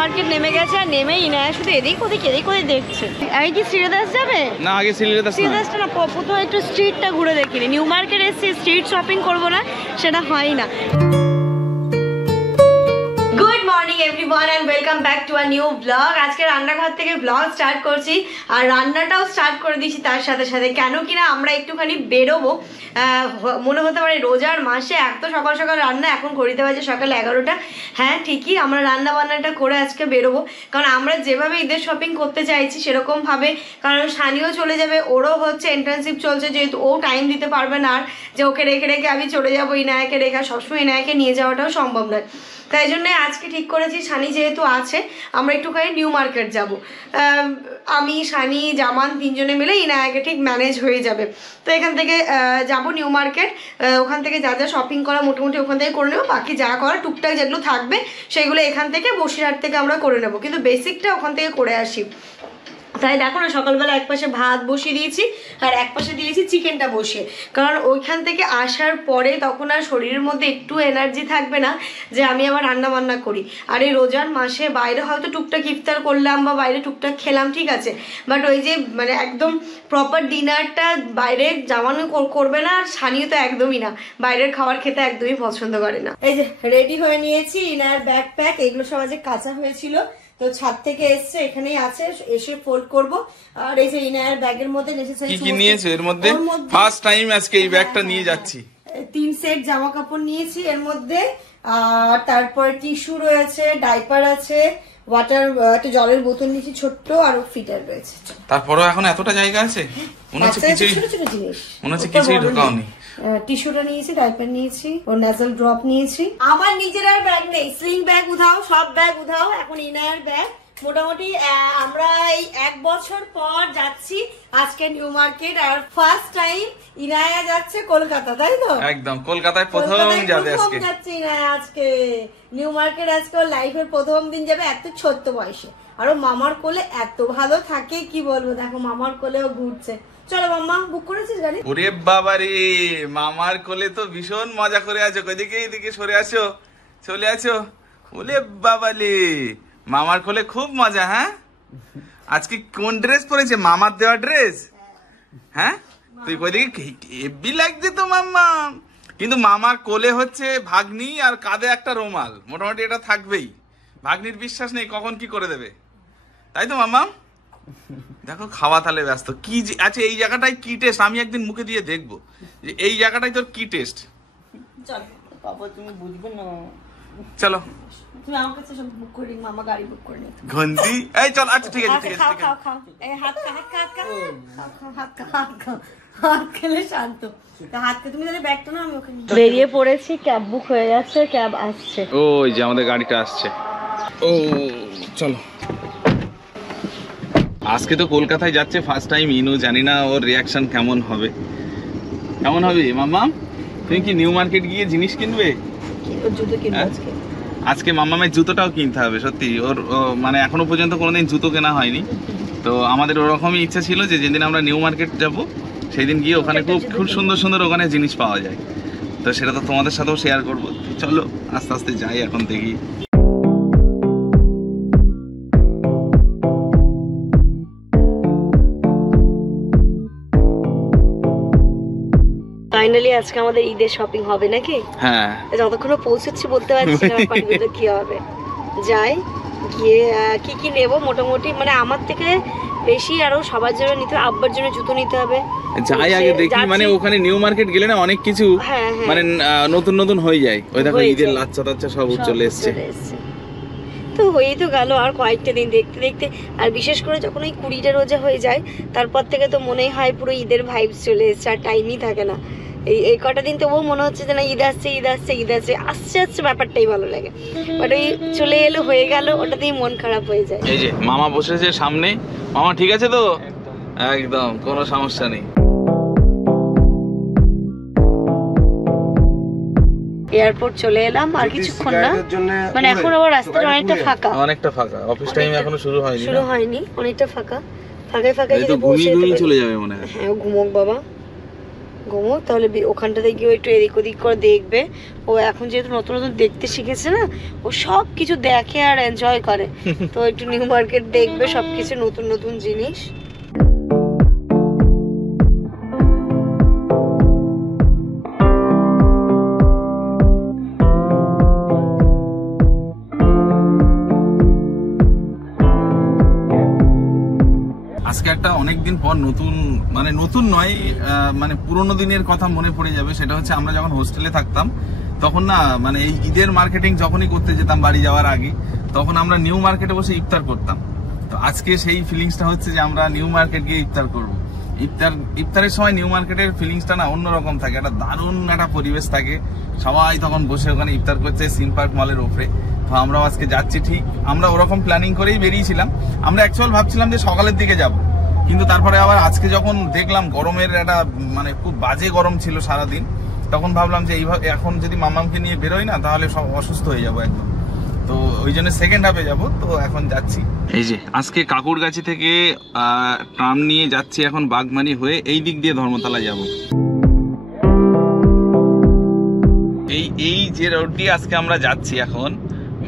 Market নেমে গেছে আর নেমেই না শুধু এদিক ওদিক দেখছে। আমি কি শ্রীদাস যাবে? না আগে শ্রীদাসটা না, প্রথমে একটু স্ট্রিটটা ঘুরে দেখিনি। নিউ মার্কেট এসেছি, স্ট্রিট শপিং করবো না সেটা হয় না। Good morning everyone and welcome back to a new blog. আজকে রান্নাঘর থেকে ব্লগ স্টার্ট করছি আর রান্নাটাও স্টার্ট করে দিয়েছি তার সাথে সাথে। কেন কিনা আমরা একটুখানি বেরোবো। মনে হতে পারে রোজার মাসে এত সকাল সকাল রান্না, এখন ঘড়িতে বাজে সকাল 11টা। হ্যাঁ ঠিকই, আমরা রান্না বান্নাটা করে আজকে বেরোবো। কারণ আমরা যেভাবে ঈদের শপিং করতে চাইছি সেরকমভাবে, কারণ সানিও চলে যাবে, ওরও হচ্ছে ইন্টার্নশিপ চলছে, যেহেতু ও টাইম দিতে পারবে না আর যে ওকে রেখে রেখে আমি চলে যাবো ইনায়াকে রেখে, সবসময় ইনায়াকে নিয়ে যাওয়াটাও সম্ভব নয়। তাই জন্য আজকে ঠিক করেছি সানি যেহেতু আছে আমরা একটুখানি নিউ মার্কেট যাব। আমি সানি জামান তিনজনে মিলে ইনায়াকে ঠিক ম্যানেজ হয়ে যাবে। তো এখান থেকে যাব নিউ মার্কেট, ওখান থেকে যা যা শপিং করা মোটামুটি ওখান থেকে করে নেবো, বাকি যা করা টুকটাক যেগুলো থাকবে সেগুলো এখান থেকে বসিরহাট থেকে আমরা করে নেবো, কিন্তু বেসিকটা ওখান থেকে করে আসি। তাই দেখো না, সকালবেলা একপাশে ভাত বসিয়ে দিয়েছি আর একপাশে দিয়েছি চিকেনটা বসিয়ে, কারণ ওইখান থেকে আসার পরে তখন আর শরীরের মধ্যে একটু এনার্জি থাকবে না যে আমি আবার রান্না বান্না করি। আর এই রোজার মাসে বাইরে হয়তো টুকটাক ইফতার করলাম বা বাইরে টুকটাক খেলাম, ঠিক আছে, বাট ওই যে মানে একদম প্রপার ডিনারটা বাইরে জামানো করবে না। আর সানিও তো একদমই না, বাইরের খাবার খেতে একদমই পছন্দ করে না। এই যে রেডি হয়ে নিয়েছি, ইনার ব্যাকপ্যাক এগুলো সব আজকে কাঁচা হয়েছিল তো ছাদ থেকে এসছে, এখানেই আছে, এসে ফোল্ড করব। আর এই যে ইনার ব্যাগের মধ্যে নেসেসারি কি নিয়েছো এর মধ্যে? ফার্স্ট টাইম আজকে এই ব্যাগটা নিয়ে যাচ্ছি। 3 সেট জামা কাপড় নিয়েছি এর মধ্যে, আর তারপর টিস্যু রয়েছে, ডাইপার আছে, ওয়াটার একটা জলের বোতল নিয়েছি ছোট্ট, আর ফিটার রয়েছে। তারপরও এখন এতটা জায়গা আছে, মনে হচ্ছে কিছুই ছোট ছোট জিনিস, মনে হচ্ছে কিছুই ঢোকাওনি। টিস্যুটা নিয়েছি, ডাইপার নিয়েছি, ওর ন্যাজাল ড্রপ নিয়েছি। আমার নিজের আর ব্যাগ নেই, স্লিং ব্যাগ উধাও, সব ব্যাগ উধাও। এখন ইনার ব্যাগ মোটামুটি আমরা এই 1 বছর পর যাচ্ছি আজকে নিউ মার্কেট, আর ফার্স্ট টাইম ইনায়া যাচ্ছে কলকাতা, তাই তো? একদম কলকাতায় প্রথম যাবে আজকে, যাচ্ছে ইনায়া আজকে নিউ মার্কেট। আজকে ওর লাইফের প্রথম দিন যাবে এত ছোট্ট বয়সে, আর ও মামার কোলে এত ভালো থাকে কি বলবো। দেখো মামার কোলেও ঘুরছে। চলো মাম্মা, বুক করেছিস গাড়ি? ওরে বাবা রে, মামার কোলে তো ভীষণ মজা করে আছো। কইদিকে এইদিকে সরে আসো, চলে আসো। ওরে বাবা রে, মামার কোলে খুব মজা। হ্যাঁ, আজকে কোন ড্রেস পরেছে? মামার দেওয়া ড্রেস? হ্যাঁ, তুই কইদিকে হেভি লাগছে তো মাম্মা। কিন্তু মামার কোলে হচ্ছে ভাগ্নি আর কাঁধে একটা রুমাল, মোটামুটি এটা থাকবেই। ভাগ্নির বিশ্বাস নেই কখন কি করে দেবে, তাই তো মাম্মা? দেখো খাওয়া তাহলে ব্যস্ত কি আচ্ছা এই জায়গাটায় কি টেস্ট, আমি একদিন মুখে দিয়ে দেখবো যে এই জায়গাটায় তোর কি টেস্ট। চল বাবা, তুমি বুঝবে না। চলো তুমি আমার কাছে সব বুক করে নিও, মামা গাড়ি বুক করে নিও। গন্দি এই চল। আচ্ছা ঠিক আছে ঠিক আছে, খাও খাও, এই হাত হাত খেলে শান্ত। হাতকে তুমি তাহলে ব্যাগটা না, আমি ওখানে বেরিয়ে পড়েছি, ক্যাব বুক হয়ে গেছে, ক্যাব আসছে। ওই যে আমাদের গাড়িটা আসছে। ও চলো, আজকে তো কলকাতায় যাচ্ছে ফার্স্ট টাইম ইনু, জানি না ওর রিয়াকশন কেমন হবে। কেমন হবে মাম্মা? তুমি কি নিউ মার্কেট গিয়ে জিনিস কিনবে? জুতো কিনবো আজকে। আজকে মাম্মামের জুতোটাও কিনতে হবে সত্যি। ওর মানে এখনো পর্যন্ত কোনোদিন জুতো কেনা হয়নি, তো আমাদের ওরকমই ইচ্ছা ছিল যে যেদিন আমরা নিউ মার্কেট যাব সেই দিন গিয়ে ওখানে খুব সুন্দর সুন্দর ওখানে জিনিস পাওয়া যায়, তো সেটা তো তোমাদের সাথেও শেয়ার করবো। চলো আস্তে আস্তে যাই এখন দেখি। ফাইনালি আজকে আমাদের ঈদের শপিং হবে নাকি? হ্যাঁ, যতক্ষণ পৌঁছেছি বলতে পারছি না ব্যাপারগুলো কি হবে। যাই গিয়ে কি কি নেব, মোটামুটি মানে আমার থেকে বেশি আরো সবার জন্য নিতে হবে, আব্বার জন্য জুতো নিতে হবে। যাই আগে দেখি, মানে ওখানে নিউ মার্কেট গেলে না অনেক কিছু মানে নতুন নতুন হয়ে যায়। ওই দেখো ঈদের লাচ্চা টাচ্চা সব চলে এসছে, তো হয়েই তো গেল আর কয়েকটা দিন দেখতে দেখতে। আর বিশেষ করে যখন ওই 20টা রোজা হয়ে যায় তারপর থেকে তো মনেই হয় পুরো ঈদের ভাইবস চলে এসছে, আর টাইমই থাকে না। এই কটা দিন তবুও মনে হচ্ছে যে না ঈদ আসছে ঈদ আসছে ঈদ আসছে, আসছে আসছে ব্যাপারটাই ভালো লাগে, বাট ওই চলে এলো হয়ে গেল ওটাতেই মন খারাপ হয়ে যায়। এই যে মামা বসেছে সামনে, মামা ঠিক আছে তো? একদম কোনো সমস্যা নেই। এয়ারপোর্ট চলে এলাম, আর কিছুক্ষণ না, মানে এখন আবার রাস্তাটা অনেকটা ফাঁকা, অফিস টাইম এখনো শুরু হয়নি, অনেকটা ফাঁকা, ফাঁকায় ফাঁকায় যদি বসে চলে যাবে মনে হয়। হ্যাঁ ঘুমোক বাবা, ঘুমোক, তাহলে ওখানটাতে গিয়ে একটু এদিক ওদিক করে দেখবে। ও এখন যেহেতু নতুন নতুন দেখতে শিখেছে না, ও সব কিছু দেখে আর এনজয় করে। তো একটু নিউ মার্কেট দেখবে, সব কিছু নতুন নতুন জিনিস। আজকে একটা অনেকদিন পর নতুন, মানে নতুন নয়, মানে পুরোনো দিনের কথা মনে পড়ে যাবে। সেটা হচ্ছে আমরা যখন হোস্টেলে থাকতাম তখন না, মানে এই ঈদের মার্কেটিং যখনই করতে যেতাম বাড়ি যাওয়ার আগে, তখন আমরা নিউ মার্কেটে বসে ইফতার করতাম। তো আজকে সেই ফিলিংসটা হচ্ছে যে আমরা নিউ মার্কেট গিয়ে ইফতার করবো। ইফতারের সময় নিউ মার্কেটের ফিলিংসটা না অন্যরকম থাকে, একটা দারুণ একটা পরিবেশ থাকে। সবাই তখন বসে ওখানে ইফতার করছে সিন পার্ক মলের উপরে। তো আমরাও আজকে যাচ্ছি, ঠিক আমরা ওরকম প্ল্যানিং করেই বেরিয়েছিলাম। আমরা অ্যাকচুয়াল ভাবছিলাম যে সকালের দিকে যাব, কিন্তু তারপরে আবার আজকে যখন দেখলাম গরমের একটা মানে খুব বাজে গরম ছিল সারাদিন, তখন ভাবলাম যে এইভাবে এখন যদি মামামকে নিয়ে বেরোই না তাহলে সব অসুস্থ হয়ে যাবো একদম। তো ওই জন্য সেকেন্ড হাফে যাবো, তো এখন যাচ্ছি। এই যে আজকে কাকুরগাছি থেকে ট্রাম নিয়ে যাচ্ছি এখন বাগমানি হয়ে এই দিক দিয়ে ধর্মতলা যাব। এই যে রোড দিয়ে আজকে আমরা যাচ্ছি এখন,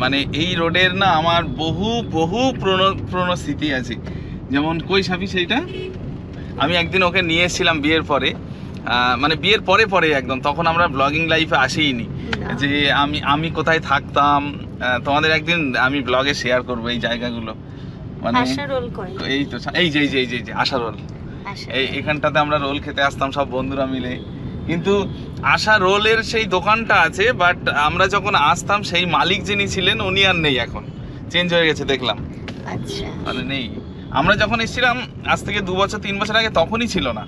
মানে এই রোডের না আমার বহু বহু পুরনো স্মৃতি আছে। যেমন কই সাপি, সেইটা আমি একদিন ওকে নিয়ে এসেছিলাম বিয়ের পরে, মানে বিয়ের পরে পরে একদম, তখন আমরা ব্লগিং লাইফে আসিনি, যে আমি কোথায় থাকতাম। তোমাদের একদিন আমি ব্লগে শেয়ার করবো এই জায়গাগুলো। মানে এই তো এই যে আশা রোল, এখানটাতে আমরা রোল খেতে আসতাম সব বন্ধুরা মিলে। কিন্তু আশা রোলের সেই দোকানটা আছে, বাট আমরা যখন আসতাম সেই মালিক যিনি ছিলেন উনি আর নেই, এখন চেঞ্জ হয়ে গেছে দেখলাম। আচ্ছা, মানে নেই। আমরা যখন এসেছিলাম আজ থেকে 2 বছর 3 বছর আগে, তখনই ছিল না।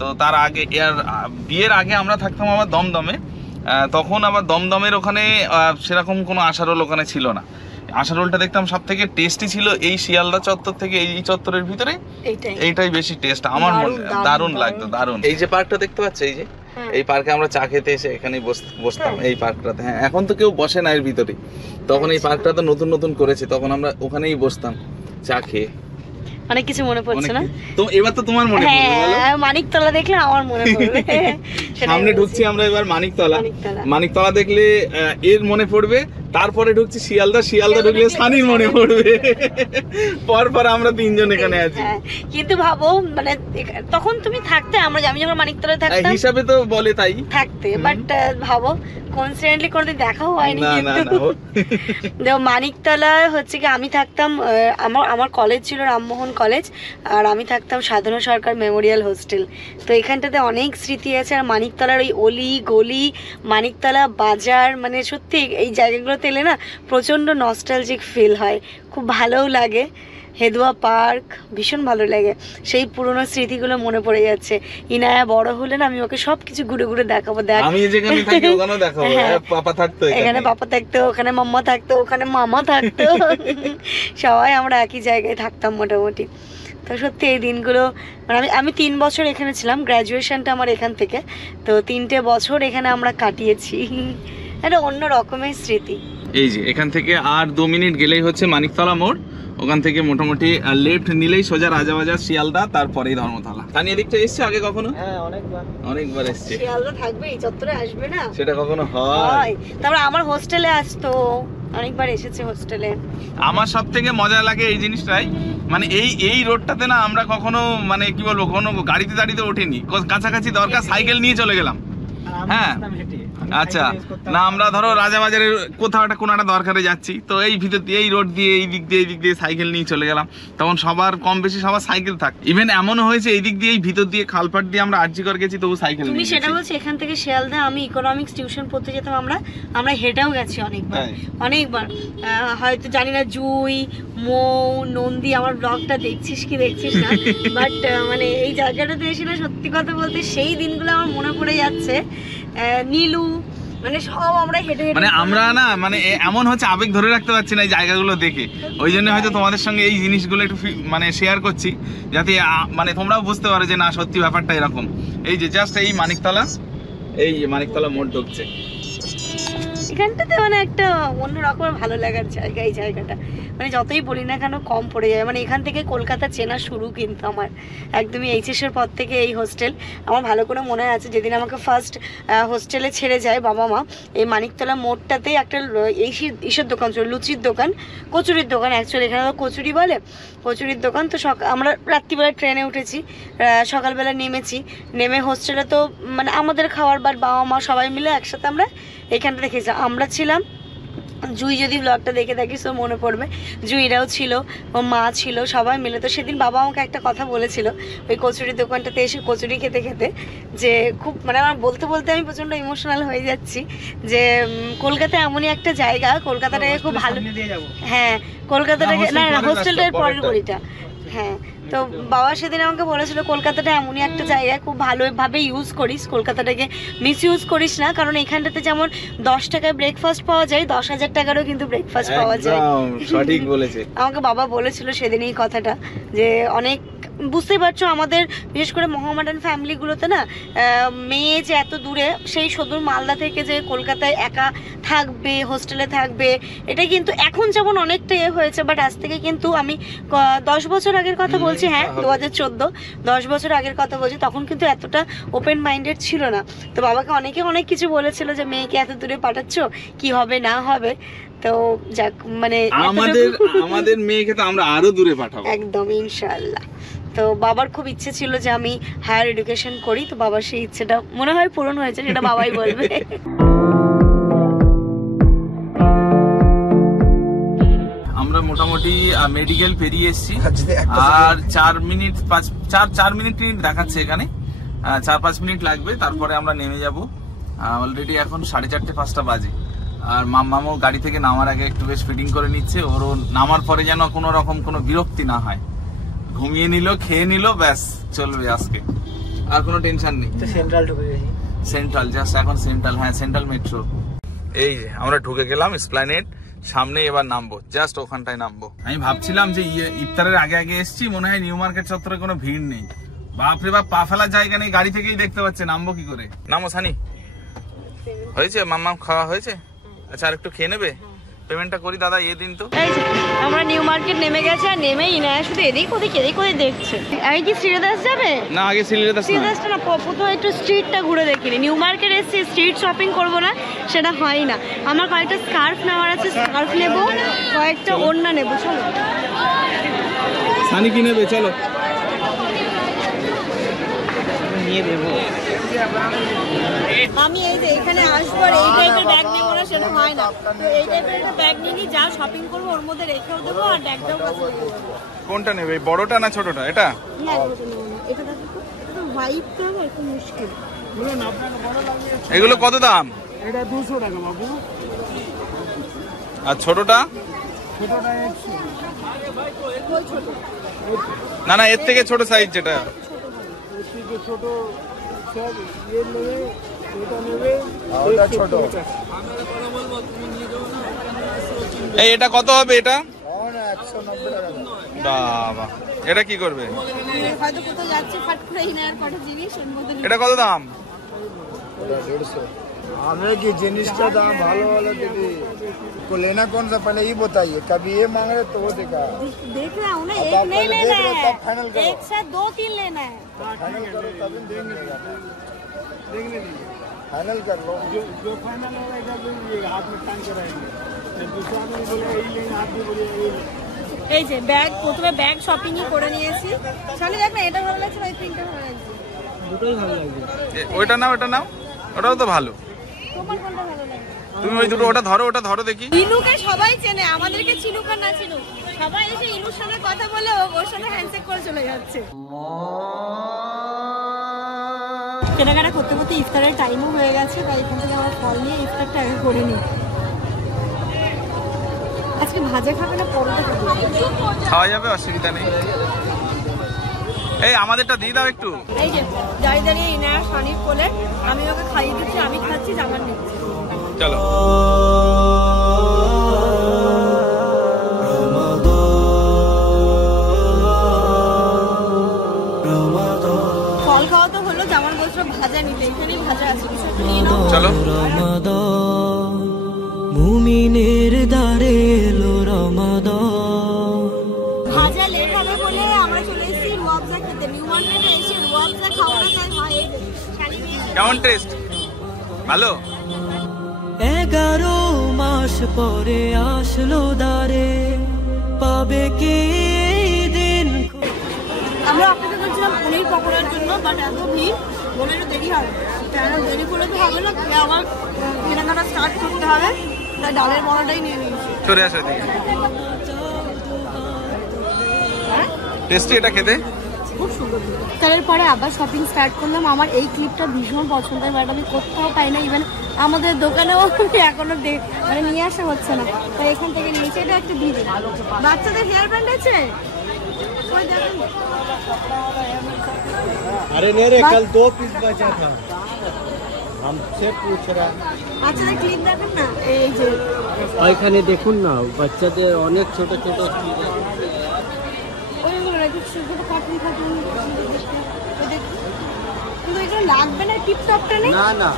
তো তার আগে, এর বিয়ের আগে আমরা থাকতাম আবার দমদমে, তখন আবার দমদমের ওখানে সেরকম কোনো আশা রোল ওখানে ছিল না। আশা রোলটা দেখতাম সব থেকে টেস্টি ছিল এই শিয়ালদা চত্বর থেকে, এই চত্বরের ভিতরে এইটাই বেশি টেস্ট আমার মনে, দারুণ লাগতো, দারুণ। এই যে পার্কটা দেখতে পাচ্ছ, এই যে এই পার্কে আমরা চা খেতে এসে এখানেই বসতাম এই পার্কটাতে। হ্যাঁ, এখন তো কেউ বসে না এর ভিতরে, তখন এই পার্কটা তো নতুন নতুন করেছে, তখন আমরা ওখানেই বসতাম চা খেয়ে। অনেক কিছু মনে পড়ছে না? তো এবার তো তোমার মনে পড়বে, হ্যাঁ, মানিকতলা দেখলে আমার মনে পড়বে। সামনে ঢুকছি আমরা এবার মানিকতলা দেখলে এর মনে পড়বে, তারপরে ঢুকছি শিয়ালদা ঢুকলে সানির মনে পড়বে। পর আমরা তিনজন এখানে আছি। কিন্তু ভাবো, মানে তখন তুমি থাকতে, আমি যখন মানিকতলায় থাকতাম হিসাবে তো বলে তাই থাকতে, বাট ভাবো কনস্ট্যান্টলি কোনোদিন দেখাও হয়নি। কিন্তু দেখো মানিকতলা হচ্ছে কি, আমি থাকতাম, আমার কলেজ ছিল রামমোহন কলেজ, আর আমি থাকতাম সাধনা সরকার মেমোরিয়াল হোস্টেল। তো এখানটাতে অনেক স্মৃতি আছে। আর মানিকতলার ওই অলি গলি, মানিকতলা বাজার, মানে সত্যি এই জায়গাগুলোতে এলে না প্রচণ্ড নস্টালজিক ফিল হয়, খুব ভালোও লাগে। হেদুয়া পার্ক ভীষণ ভালো লাগে, সেই পুরনো স্মৃতিগুলো মনে পড়ে যাচ্ছে। ইনায়া বড় হলে না আমি ওকে সবকিছু ঘুরে ঘুরে দেখাবো। আমি যেখানে থাকি ওখানেও দেখাবো, পাপা থাকতো এখানে, পাপা থাকতো ওখানে, মাম্মা থাকতো ওখানে, মামা থাকতো, সবাই আমরা একই জায়গায় থাকতাম মোটামুটি। তো সত্যি এই দিনগুলো, মানে আমি 3 বছর এখানে ছিলাম, গ্র্যাজুয়েশনটা আমার এখান থেকে, তো 3টে বছর এখানে আমরা কাটিয়েছি। এটা অন্য রকমের স্মৃতি। এই যে এখান থেকে আর 2 মিনিট গেলেই হচ্ছে মানিকতলা মোড়, ওখান থেকে মোটামুটি লেফট নিলেই সোজা রাজাবাজার শিয়ালদা, তারপরেই ধর্মতলা। তানি এদিকটা এসছে আগে কখনো? হ্যাঁ, অনেকবার এসছে। শিয়ালদা থাকবে এই চত্বরে, আসবে না সেটা কখনো হয়? তারপর আমার হোস্টেলে আসতো, অনেকবার এসেছে হোস্টেলে। আমার সব থেকে মজা লাগে এই জিনিসটাই, মানে এই রোডটাতে না আমরা কখনো, মানে কি বলবো, কোনো গাড়িতে দাঁড়িয়ে ওঠেনি, কাছাকাছি দরকার সাইকেল নিয়ে চলে গেলাম। হ্যাঁ, আচ্ছা, না আমরা ধরো রাজাবাজারের কোথাও একটা কোনো একটা দরকারে যাচ্ছি, তো এই ভিতর দিয়ে এই রোড দিয়ে এই দিক দিয়ে সাইকেল নিয়ে চলে গেলাম। তখন সবার কম বেশি সবার সাইকেল থাকে। ইভেন এমনও হয়েছে এই দিক দিয়ে এই ভিতর দিয়ে খালপাট দিয়ে আমরা আরজিকর গেছি, তবু সাইকেল। তুমি সেটা বলছো, এখান থেকে শিয়ালদা আমি ইকোনমিক্স টিউশন পড়তে যেতাম, আমরা হেঁটেও গেছি অনেকবার। হয়তো জানি না জুই, মৌ, নন্দী আমার ব্লগটা দেখছিস কি দেখছিস না, বাট মানে এই জায়গাটাতে এসে না সত্যি কথা বলতে সেই দিনগুলো আমার মনে পড়ে যাচ্ছে। নীলু, মানে সব আমরা হেঁটে, মানে আমরা না, মানে এমন হচ্ছে আবেগ ধরে রাখতে পারছি না এই জায়গাগুলো দেখে, ওই জন্য হয়তো তোমাদের সঙ্গে এই জিনিসগুলো একটু মানে শেয়ার করছি, যাতে মানে তোমরাও বুঝতে পারো যে না সত্যি ব্যাপারটা এরকম। এই যে জাস্ট এই মানিকতলা মোড় ঢুকছে, এখানটাতে মানে একটা অন্যরকম ভালো লাগার জায়গা এই জায়গাটা, মানে যতই বলি না কেন কম পড়ে যায়। মানে এখান থেকে কলকাতা চেনা শুরু কিন্তু আমার একদমই এইচএসের পর থেকে এই হোস্টেল। আমার ভালো করে মনে আছে যেদিন আমাকে ফার্স্ট হোস্টেলে ছেড়ে যায় বাবা মা, এই মানিকতলা মোড়টাতে একটা ইসের দোকান ছিল, লুচির দোকান, কচুরির দোকান, অ্যাকচুয়ালি এখানে তো কচুরি বলে, কচুরির দোকান। তো আমরা রাত্রিবেলা ট্রেনে উঠেছি, সকালবেলা নেমেছি, নেমে হোস্টেলে তো মানে আমাদের খাওয়ার বাট বাবা মা সবাই মিলে একসাথে আমরা এখানটা দেখেছি। আমরা ছিলাম, জুই যদি ব্লগটা দেখে থাকিস তো মনে পড়বে, জুইরাও ছিল, ও মা ছিল, সবাই মিলে। তো সেদিন বাবা আমাকে একটা কথা বলেছিল ওই কচুরির দোকানটাতে এসে কচুরি খেতে খেতে, যে খুব মানে আমার বলতে বলতে আমি প্রচণ্ড ইমোশনাল হয়ে যাচ্ছি, যে কলকাতা এমনই একটা জায়গা, কলকাতাটাকে খুব ভালো, হ্যাঁ কলকাতাটাকে, না হোস্টেলটার পরের গলিটা, হ্যাঁ। তো বাবা সেদিন আমাকে বলেছিল কলকাতাটা এমনই একটা জায়গা, খুব ভালোভাবে ইউজ করিস, কলকাতাটাকে মিস ইউজ করিস না, কারণ এখানটাতে যেমন 10 টাকায় ব্রেকফাস্ট পাওয়া যায়, 10,000 টাকারও কিন্তু ব্রেকফাস্ট পাওয়া যায়। সঠিক বলেছে আমাকে বাবা বলেছিল সেদিন এই কথাটা, যে অনেক বুঝতেই পারছো আমাদের বিশেষ করে মহামেডান ফ্যামিলিগুলোতে না, মেয়ে যে এত দূরে, সেই সুদূর মালদা থেকে যে কলকাতায় একা থাকবে, হোস্টেলে থাকবে, এটা কিন্তু এখন যেমন অনেকটা হয়েছে, বাট আজ থেকে কিন্তু আমি 10 বছর আগের কথা বলছি, হ্যাঁ 2014, 10 বছর আগের কথা বলছি, তখন কিন্তু এতটা ওপেন মাইন্ডেড ছিল না। তো বাবাকে অনেকে অনেক কিছু বলেছিল যে মেয়েকে এত দূরে পাঠাচ্ছ, কি হবে না হবে। তো যাক, মানে আমাদের মেয়েকে তো আমরা আরো দূরে পাঠাবো একদম ইনশাআল্লাহ। তো বাবার খুব ইচ্ছে ছিল যে আমি হায়ার এডুকেশন করি, তো বাবার সেই ইচ্ছেটা মনে হয় পূরণ হয়েছে, সেটা বাবাই বলবে। আমরা মোটামুটি মেডিকেল পেরিয়ে এসেছি, আর 4 মিনিট দেখাচ্ছে এখানে, 4-5 মিনিট লাগবে, তারপরে আমরা নেমে যাব। অলরেডি এখন 4:30-5টা বাজে, আর মাম্মামও গাড়ি থেকে নামার আগে একটু বেশ ফিটিং করে নিচ্ছে, ওরও নামার পরে যেন কোনো রকম কোনো বিরক্তি না হয়, ঘুমিয়ে নিল, খেয়ে নিল, ব্যাস চলবে আজকে, আর কোনো টেনশন নেই। সেন্ট্রাল ঢুকে গেছি, সেন্ট্রাল জাস্ট এখন সেন্ট্রাল, হ্যাঁ সেন্ট্রাল মেট্রো। এই যে আমরা ঢুকে গেলাম এসপ্ল্যানেড, সামনে এবার নামবো, জাস্ট ওখানটায় নামবো। আমি ভাবছিলাম যে ইফতারের আগে আগে এসছি, মনে হয় নিউ মার্কেট চত্বরে কোনো ভিড় নেই, বাপরে বাপ পা ফেলার জায়গা নেই, গাড়ি থেকেই দেখতে পাচ্ছে, নামবো কি করে। নামো সানি, হয়েছে মাম্মা খাওয়া হয়েছে? আচ্ছা আর একটু খেয়ে নেবে, পেমেন্টটা করি দাদা, দিন তো। এই যে আমরা নিউ মার্কেট নেমে গেছি, আর নেমেই না শুধু এদিক ওদিক দেখছে। আমি কি শ্রীদাস যাবে? না আগে শ্রীদাসটা না, প্রথমে একটু স্ট্রিটটা ঘুরে দেখিনি। নিউ মার্কেট এসেছি, স্ট্রিট শপিং করবো না সেটা হয় না। আমার কয়েকটা স্কার্ফ নেওয়ার আছে, স্কার্ফ নেবো, কয়েকটা ওড়না নেবো। চলো সানি কি নেবে, চলো নিয়ে দেবো। আমি এই যে এখানে আসবো আর এই টাইপের ব্যাগ নেবো না, সেটা হয় না। তো এই টাইপের একটা ব্যাগ নিয়ে নিই, যা শপিং করবো ওর মধ্যে রেখেও দেবো, আর ব্যাগটাও কাছে নিয়ে যাবো। কোনটা নেবে, বড়টা না ছোটটা? এটা এটা দেখো তো, এটা হোয়াইটটা একটু মুশকিল। এগুলো কত দাম? এটা 200 টাকা বাবু। আর ছোটটা? ছোটটা 100। না না, এর থেকে ছোট সাইজ যেটা। এর থেকে ছোট সব নেবে, এটা নেবে, ওটা ছোট। এই এটা কত হবে এটা? 190 টাকা। বাবা, এটা কি করবে? হয়তো কোথাও যাচ্ছে, ফাট করে নেওয়ার কটা জিনিস ওর মধ্যে। এটা কত দাম? ওটা 150। हमें की जिनिस का दाम भालो वाला दीदी को लेना कौन सा पहले ये बताइए, कभी ये मांग रहे तो वो देखा देख रहा हूँ ना, अब एक आप नहीं पहले लेना देख लो, है, तब फाइनल करो। एक साथ 2-3 लेना है। फाइनल करो तभी देंगे, देंगे फाइनल कर लो। जो फाइनल होगा इधर बोलिए, हाथ में टांग के रहेंगे, दूसरा आदमी बोलेगा ये लेंगे, आप भी बोलिए ये। এই যে ব্যাগ, প্রথমে ব্যাগ শপিংই করে নিয়েছি। শালি দেখ না, এটা ভালো লাগছে না, এই প্রিন্টটা ভালো লাগছে, দুটোই ভালো লাগবে। ওইটা নাও, ওটা নাও, ওটাও তো ভালো। তোমার কোনটা ভালো লাগে? তুমি ওই দুটো, ওটা ধরো দেখি। ইনুকে সবাই চেনে, আমাদেরকে চিনুক আর না চিনুক, সবাই এসে ইনুর সঙ্গে কথা বলে ওর সঙ্গে হ্যান্ডশেক করে চলে যাচ্ছে। কেনাকাটা করতে করতে ইফতারের টাইমও হয়ে গেছে, তাই এখান থেকে আমার ফল নিয়ে ইফতারটা আগে করে নিই। আজকে ভাজা খাবে না পরোটা খাবে? খাওয়া যাবে, অসুবিধা নেই। এই আমাদেরটা দিয়ে দাও একটু। এই যে দাঁড়িয়ে ইনার সানির কোলে, আমি ওকে খাইয়ে দিচ্ছি, আমি খাচ্ছি, জামার নিচ্ছি। চলো ফল খাওয়া তো হলো, জামার বলছিল ভাজা নিতে, এখানেই ভাজা আছে, কিছু একটা নিয়ে নাও। চলো। কেমন টেস্ট? ভালো? 11 মাস পরে আসলো দারে, পাবে কি দিন। আমরা অপেক্ষা করছিলাম পনির পকোড়ার জন্য, বাট এত ভিড় মনে একটু দেরি হবে। কেন দেরি করে তো হবে না, আবার কেনাকাটা স্টার্ট করতে হবে, তাই ডালের বড়াটাই নিয়ে নিয়েছি। চলে আসো এদিকে। টেস্টি এটা খেতে? খুব সুন্দর। পরে আবার শপিং স্টার্ট করলাম। আমার এই ক্লিপটা ভীষণ পছন্দের, বাট আমি কোথাও পাই না, ইভেন আমাদের দোকানেও এখনো মানে নিয়ে আসা হচ্ছে না, তাই এখান থেকে নিয়েছি। এটা একটা ভিড়। বাচ্চাদের হেয়ার ব্যান্ড আছে? अरे मेरे कल 2 पीस बचा था, हमसे पूछ रहा। বাচ্চাদের ক্লিপ দেখেন না, এই যে ওইখানে দেখুন না, বাচ্চাদের অনেক ছোট ছোট ওইগুলো নাকি ছোট কার্টুন কার্টুন, কিন্তু এগুলো লাগবে না, টিপ টপটা নেই। না না,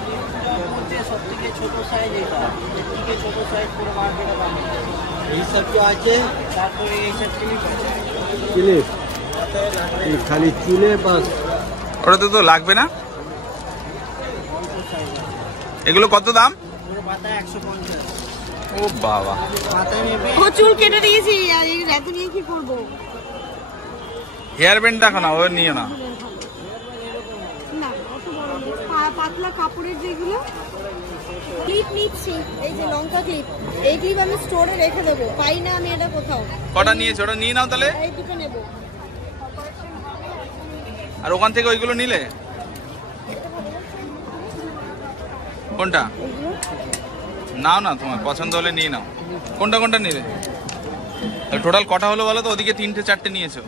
সবথেকে ছোট সাইজ এটা, সবথেকে ছোট সাইজ পুরো মার্কেটে পাবে। এই সব কি আছে, তারপরে এই সব ক্লিপ খালি চুলে বাস। ওটা তো লাগবে না। এগুলো কত দাম? মাথায় 150। ও বাবা, মাথায় নেবে। ও চুল কেটে দিয়েছি, আর এই রাতে নিয়ে কি করব? হেয়ার ব্যান্ড দেখো না, ও নিও না। না অত বড় না, পাতলা কাপড়ের যেগুলো ক্লিপ নিচ্ছি। এই যে লঙ্কা ক্লিপ, এই ক্লিপ আমি স্টোরে রেখে দেবো, পাই না আমি এটা কোথাও। কটা নিয়েছো? ওটা নিয়ে নাও তাহলে। এই দুটো নেবো। আর ওখান থেকে ওইগুলো নিলে কোনটা? নাও না, তোমার পছন্দ হলে নিয়ে নাও। কোনটা কোনটা নিলে? টোটাল কটা হলো বলো তো? ওদিকে 3টে 4টে নিয়েছো।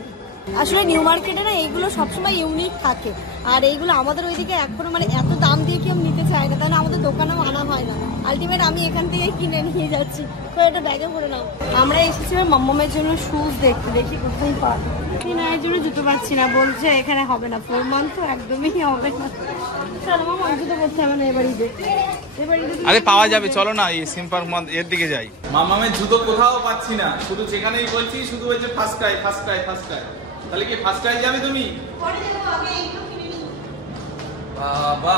আসলে নিউ মার্কেটে না এইগুলো সবসময় ইউনিক থাকে, আর এইগুলো আমাদের ওইদিকে এখনো মানে এত দাম দিয়ে কেউ নিতে চায় না, তাই না আমাদের দোকানেও আনা হয় না। আলটিমেট আমি এখান থেকে কিনে নিয়ে যাচ্ছি, তো এটা ব্যাগে ভরে নাও। আমরা এসেছিলাম মাম্মামের জন্য শুজ দেখতে, দেখি কোথায় পাই। কিনার জন্য জুতো পাচ্ছি না, বলছে এখানে হবে না, 4 মান্থ তো একদমই হবে না। চলো মামা, জুতো করতে হবে না এবারে। আরে পাওয়া যাবে, চলো না এই সিম্পার এর দিকে যাই। মামামের জুতো কোথাও পাচ্ছি না, শুধু যেখানেই বলছি শুধু বলছে first Cry first Cry first Cry. তাহলে কি ফার্স্ট ক্রাই যাবে তুমি? বাবা,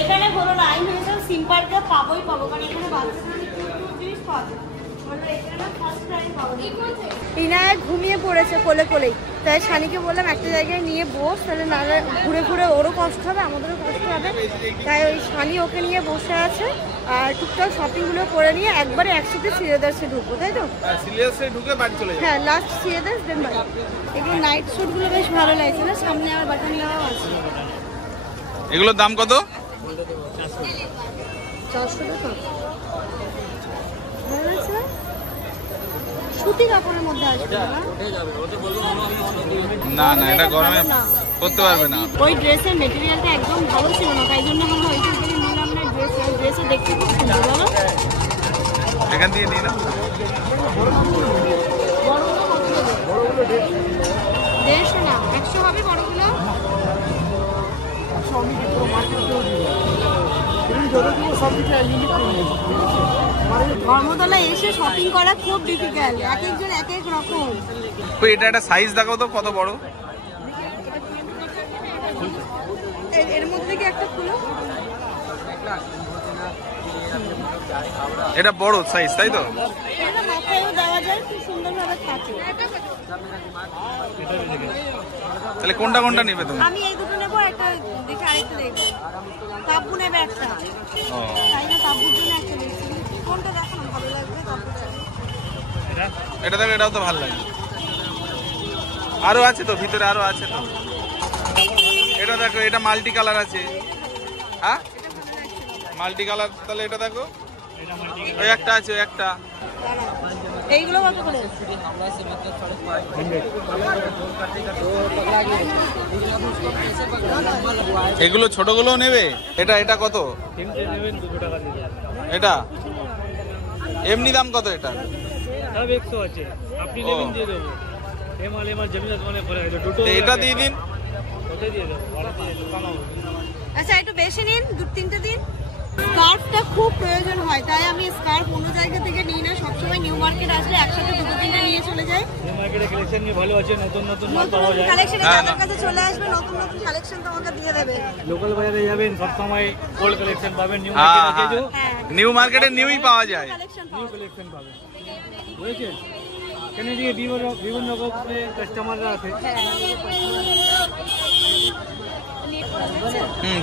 এখানে হলো না, আমি ভেবেছিলাম সিম্পারকে পাবোই পাবো, কারণ এখানে বাচ্চাদের জিনিস পাওয়া যায়। ইনায় ঘুমিয়ে পড়েছে কোলে কোলেই, তাই শানিকে বললাম একটা জায়গায় নিয়ে বস, তাহলে নাহলে ঘুরে ঘুরে ওরও কষ্ট হবে আমাদেরও কষ্ট হবে। তাই ওই শানি ওকে নিয়ে বসে আছে, আর টুকটাক শপিংগুলো করে নিয়ে একবারে একসাথে সিরিয়াদার্সে ঢুকবো, তাই তো? সিরিয়াসলি ঢুকে বাড়ি চলে যাবে। হ্যাঁ, লাস্ট সিরিয়াদার্স দেন বাড়ি। এগুলো নাইট স্যুটগুলো বেশ ভালো লাগছে না, সামনে আবার বাটন নেওয়াও আছে। এগুলোর দাম কত? 400 টাকা। ভালো লাগছে না? সুতি কাপড়ের মধ্যে আসবে না না, এটা গরমে করতে পারবে না। ওই ড্রেসের মেটেরিয়ালটা একদম ভালো ছিল না, তাই জন্য আমরা ওইখান থেকে নিলাম না। ড্রেসে দেখতে খুব সুন্দর, বলো? এখান দিয়ে নিয়ে নাও। বড়গুলো কত দেবে? 150 না, 100 হবে বড়গুলো। ধর্মতলা এসে শপিং করা খুব ডিফিকাল্ট, এক একজন এক এক রকম। এটা একটা সাইজ দেখাও তো, কত বড়? এর মধ্যে কি একটা খুলো? এটা বড় সাইজ, তাই তো? এটা মাথায়ও দেওয়া যায়, খুব সুন্দরভাবে থাকে। তাহলে কোনটা কোনটা নেবে তুমি? আমি এই দুটো নেবো, একটা দেখে আরেকটা দেখবো। তাব্বু নেবে একটা, ও, তাই না? তাব্বুর জন্য একটা নিচ্ছি, কোনটা দেখো না ভালো লাগবে। তাব্বুর জন্য এটা দেখো, এটাও তো ভালো লাগে। আরো আছে তো ভিতরে, আরো আছে তো। এটা দেখো, এটা মাল্টি কালার আছে। হ্যাঁ, মাল্টি কালার। তাহলে এটা দেখো, ওই একটা আছে, ওই একটা। এইগুলো কত করে? এগুলো ছোটগুলো নেবে? এটা এটা কত? এটা এমনি দাম কত এটা? সব 100 আছে, আপনি নেবেন দিয়ে দেবো। এমাল জমিদার দোকানে করে আছে দুটো। এটা দিয়ে দিন, ওটাই দিয়ে দেবো, ভাড়া দিয়ে দেবো, কামাবো। আচ্ছা একটু বেশি নিন, 2-3টে দিন। স্কার্ফটা খুব প্রয়োজন হয়, তাই আমি স্কার্ফ অন্য জায়গা থেকে নিই না, সবসময় নিউ মার্কেট আসলে একসাথে 2-3টে নিয়ে চলে যাই। মার্কেটে কালেকশন নিয়ে ভালো আছে, নতুন নতুন মাল নতুন পাওয়া নতুন যায়। কালেকশন হ্যাঁ, আমার কাছে চলে আসবে, নতুন নতুন কালেকশন তোমাকে দিয়ে দেবে। লোকাল বাজারে যাবেন সব সময় ওল্ড কালেকশন পাবেন, নিউ হ্যাঁ মার্কেটে হ্যাঁ, যে হ্যাঁ নিউ মার্কেটে নিউই পাওয়া যায়। কালেকশন নিউ কালেকশন পাবেন, বুঝেছেন? এখানে দিয়ে বিভিন্ন রকমের কাস্টমাররা আছে।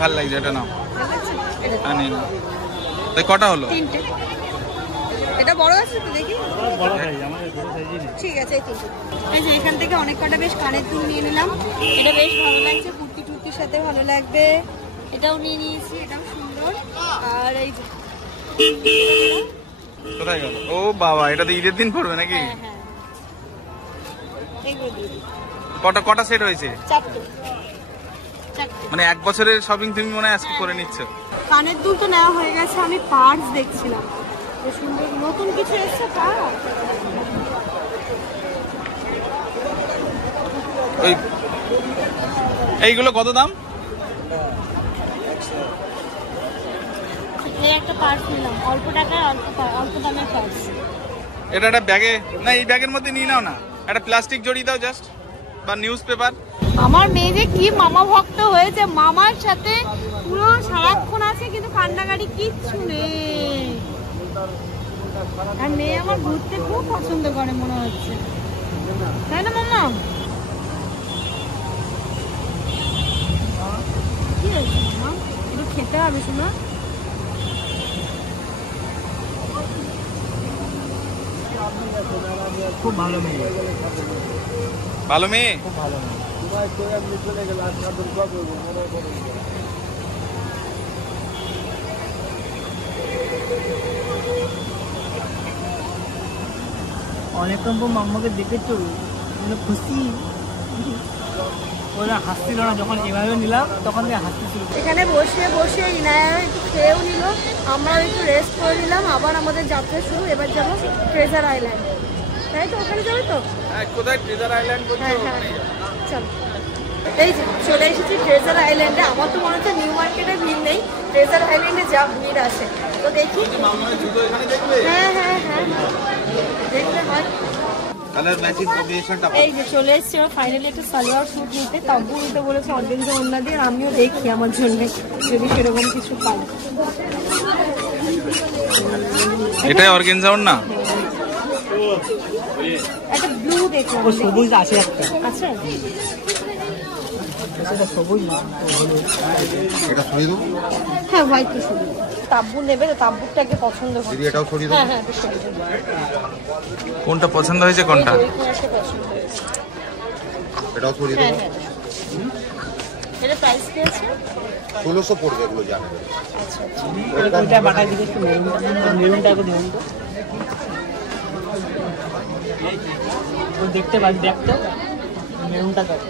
ভালো লাগছে, এটা নাও। হ্যাঁ নিন। তাই কটা হলো? তিনটে। এটা বড় আছে তো দেখি। বড় সাইজ, আমাদের ছোট সাইজই নেই। ঠিক আছে, এই তিনটে। এই যে এখান থেকে অনেক কটা বেশ কানের দুল নিয়ে নিলাম। এটা বেশ ভালো লাগছে, কুর্তি টুর্তির সাথে ভালো লাগবে। এটাও নিয়ে নিয়েছি, এটাও সুন্দর। আর এই যে কোথায় গেল? ও বাবা, এটা তো ঈদের দিন পড়বে নাকি? হ্যাঁ হ্যাঁ, এইগুলো দিয়ে দিই। কটা সেট হয়েছে? চারটে। মানে 1 বছরের শপিং তুমি মনে হয় আজকে করে নিচ্ছ। কানের দুল তো নেওয়া হয়ে গেছে, আমি পার্স দেখছিলাম। বেশ সুন্দর নতুন কিছু এসছে পার্স। ওই এইগুলো কত দাম? এই একটা পার্স নিলাম, অল্প টাকায় অল্প দামের পার্স। এটা একটা ব্যাগে, না এই ব্যাগের মধ্যে নিয়ে নাও না, একটা প্লাস্টিক জড়িয়ে দাও জাস্ট, বা নিউজ পেপার। আমার মেয়ে যে কি মামা ভক্ত হয়েছে, মামার সাথে পুরো সারাক্ষণ আছে, কিন্তু কান্নাকাটি কিচ্ছু নেই। আর মেয়ে আমার ঘুরতে খুব পছন্দ করে মনে হচ্ছে, তাই না মামা? কি হয়েছে মামা? একটু খেতে হবে শোনা। খুব ভালো মেয়ে, ভালো মেয়ে। খুব ভালো মেয়ে। অনেকক্ষণ পর মাম্মাকে দেখেছো, খুশি। ওরা হাসছিল না, যখন এভাবে নিলাম তখন হাসতে শুরু। এখানে বসে বসে ইনায়া একটু খেয়েও নিল, আমরাও একটু রেস্ট করে নিলাম। আবার আমাদের যাত্রা শুরু। এবার যাবো ট্রেজার আইল্যান্ড, তাই তো? ওখানে যাবে তো? কোথায়? ট্রেজার আইল্যান্ড বলছো? হ্যাঁ হ্যাঁ, চলো। এই যে চলে এসেছি ট্রেজার আইল্যান্ডে। আমার তো মনে হচ্ছে নিউ মার্কেটে ভিড় নেই, ট্রেজার আইল্যান্ডে যা ভিড় আছে। তো দেখি। হ্যাঁ হ্যাঁ হ্যাঁ, দেখতে হয়। কালার ম্যাচিং কম্বিনেশনটা। এই যে চলে এসেছি আমার ফাইনালি একটা সালোয়ার স্যুট নিতে। তাব্বু নিতে বলেছে অর্গেনজা ওড়না দিয়ে, আমিও দেখি আমার জন্য যদি সেরকম কিছু পাই। এটাই অর্গেনজা ওড়না? একটা ব্লু দেখলাম। সবুজ আছে একটা, আচ্ছা সেটা সবুজ না। হ্যাঁ, হোয়াইট তো শুধু। তাব্বু নেবে তো, তাব্বুরটাকে পছন্দ করে। এটাও সরিয়ে হ্যাঁ হ্যাঁ, বেশ সুন্দর। কোনটা পছন্দ হয়েছে কোনটা? এই কোনটা পছন্দ হয়েছে? এটাও সরিয়ে হ্যাঁ দেবো। হ্যাঁ, এটা প্রাইস কি আছে? 1600 পড়বে এগুলো জানেন। আচ্ছা ওইটা বাটায় দিকে একটু মেরুনটা একটু দেখুন তো। ওই দেখতে পাই, দেখতে মেরুনটা কত?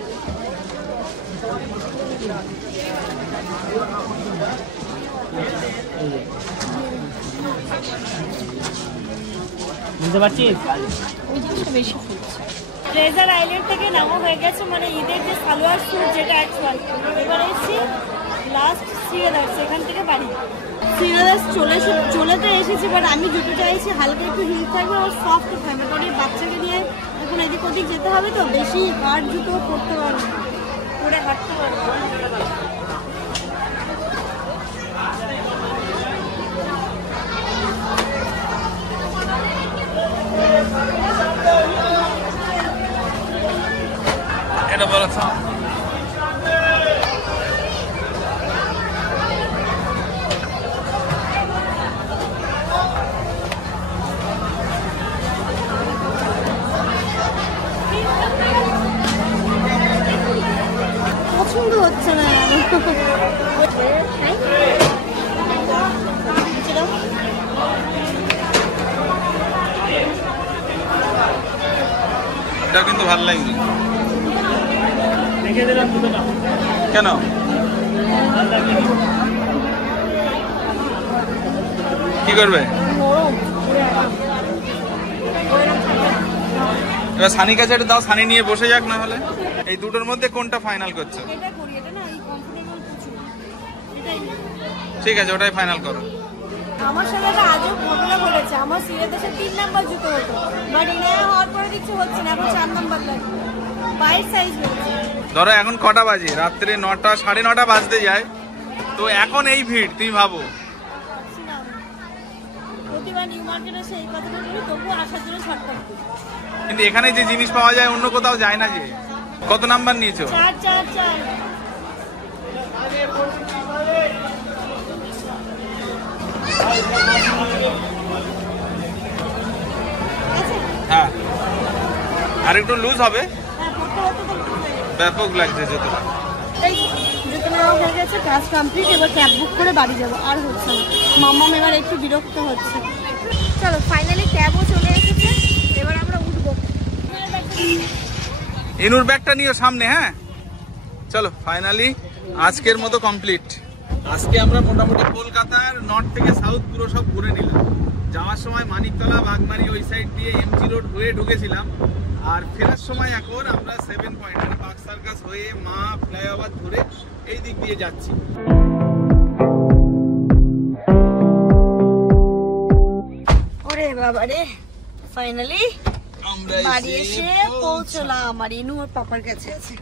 বুঝতে পারছিস? ওই জিনিসটা বেশি ফুটছে। ট্রেজার আইল্যান্ড থেকে নামা হয়ে গেছে, মানে ঈদের যে সালোয়ার স্যুট যেটা অ্যাকচুয়াল। এবার এসেছি লাস্ট শ্রীরাদাস, সেখান থেকে বাড়ি। শ্রীরাদাস চলে তো এসেছি, বাট আমি জুতো চাইছি হালকা একটু হিল থাকবে আর সফট থাকবে, কারণ এই বাচ্চাকে নিয়ে এখন এদিক ওদিক যেতে হবে তো, বেশি হার্ড জুতো পরতে পারবো না, পরে হাঁটতে পারবো। এটা বলো তো। পছন্দ হচ্ছে না। এটা কিন্তু ভালো লাগছে। দেখে দিলাম দুটোটা। কেন? কি করবে? এবার সানি কাছে একটা দাও, সানি নিয়ে বসে যাক। না হলে এই দুটোর মধ্যে কোনটা ফাইনাল করছো? এটা করি, এটা না এই কমফোর্টেবল কিছু। এটাই ঠিক আছে, ওটাই ফাইনাল করো। আমার সঙ্গে একটা আজও ঘটনা ঘটেছে। আমার সিরিয়াল দেশে 3 নাম্বার জুতো হতো, বাট ইনায়া হওয়ার পরে দেখছি হচ্ছে না, এখন 4 নাম্বার লাগবে। 22 সাইজ হয়েছে। ধরো এখন কটা বাজে? রাত্রে 9টা 9:30 বাজতে যায়, তো এখন এই ভিড় তুমি ভাবো। প্রতিবার নিউ মার্কেটে সেই কথাটা বলি, তবুও আসার জন্য ছটফট করি। কিন্তু এখানে যে জিনিস পাওয়া যায় অন্য কোথাও যায় না যে। কত নাম্বার নিয়েছো? 4 4 4। হ্যাঁ, আর একটু লুজ হবে। হ্যাঁ, পড়তে পড়তে তো একটু হয়ে গেছে। ব্যাপক লাগছে জুতোটা। এই জুতো নেওয়া হয়ে গেছে, কাজ কমপ্লিট। এবার ক্যাব বুক করে বাড়ি যাবো, আর হচ্ছে না। মাম্মাম এবার একটু বিরক্ত হচ্ছে। চলো, ফাইনালি ক্যাবও চলে এসেছে, এবার আমরা উঠবো। ইনুর ব্যাগটা নিও সামনে। হ্যাঁ চলো, ফাইনালি আজকের মতো কমপ্লিট। আজকে আমরা মোটামুটি কলকাতার নর্থ থেকে সাউথ পুরো সব ঘুরে নিলাম। যাওয়ার সময় মানিকতলা, বাগমারি ওই সাইড দিয়ে এমজি রোড হয়ে ঢুকেছিলাম, আর ফেরার সময় এখন আমরা 7 পয়েন্ট মানে পার্ক সার্কাস হয়ে মা ফ্লাইওভার ধরে এই দিক দিয়ে যাচ্ছি। ওরে বাবা রে, ফাইনালি আমরা বাড়ি এসে পৌঁছলাম, আর ইনু ওর পাপার কাছে আছে।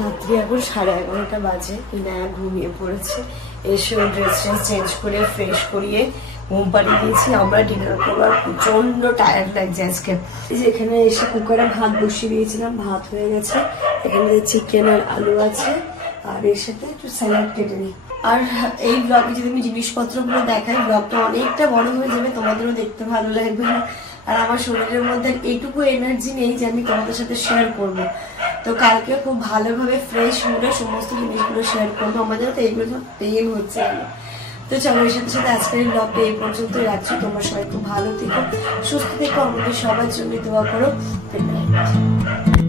রাত্রি এখন 11:30 বাজে। ইনায়া ঘুমিয়ে পড়েছে। এসে ড্রেস চেঞ্জ করে ফ্রেশ করিয়ে ঘুম পাড়িয়ে দিয়েছি। আমরা ডিনার করবার প্রচন্ড টায়ার্ড লাগছে আজকে। এই যে এখানে এসে কুকারে ভাত বসিয়ে দিয়েছিলাম, ভাত হয়ে গেছে। এখানে চিকেন আর আলু আছে, আর এর সাথে একটু স্যালাড কেটে নিই। আর এই ব্লগে যদি আমি জিনিসপত্রগুলো দেখাই, ব্লগটা অনেকটা বড় হয়ে যাবে, তোমাদেরও দেখতে ভালো লাগবে না। আর আমার শরীরের মধ্যে এইটুকু এনার্জি নেই যে আমি তোমাদের সাথে শেয়ার করব। তো কালকে খুব ভালোভাবে ফ্রেশ মুডে সমস্ত জিনিসগুলো শেয়ার করবো। আমাদের তো এইগুলো সব পেন হচ্ছে। তো চলো, এর সাথে সাথে আজকের ব্লগটা এই পর্যন্তই রাখছি। তোমরা সবাই খুব ভালো থেকো, সুস্থ থেকো, আমাদের সবার জন্য দোয়া করো। Good night.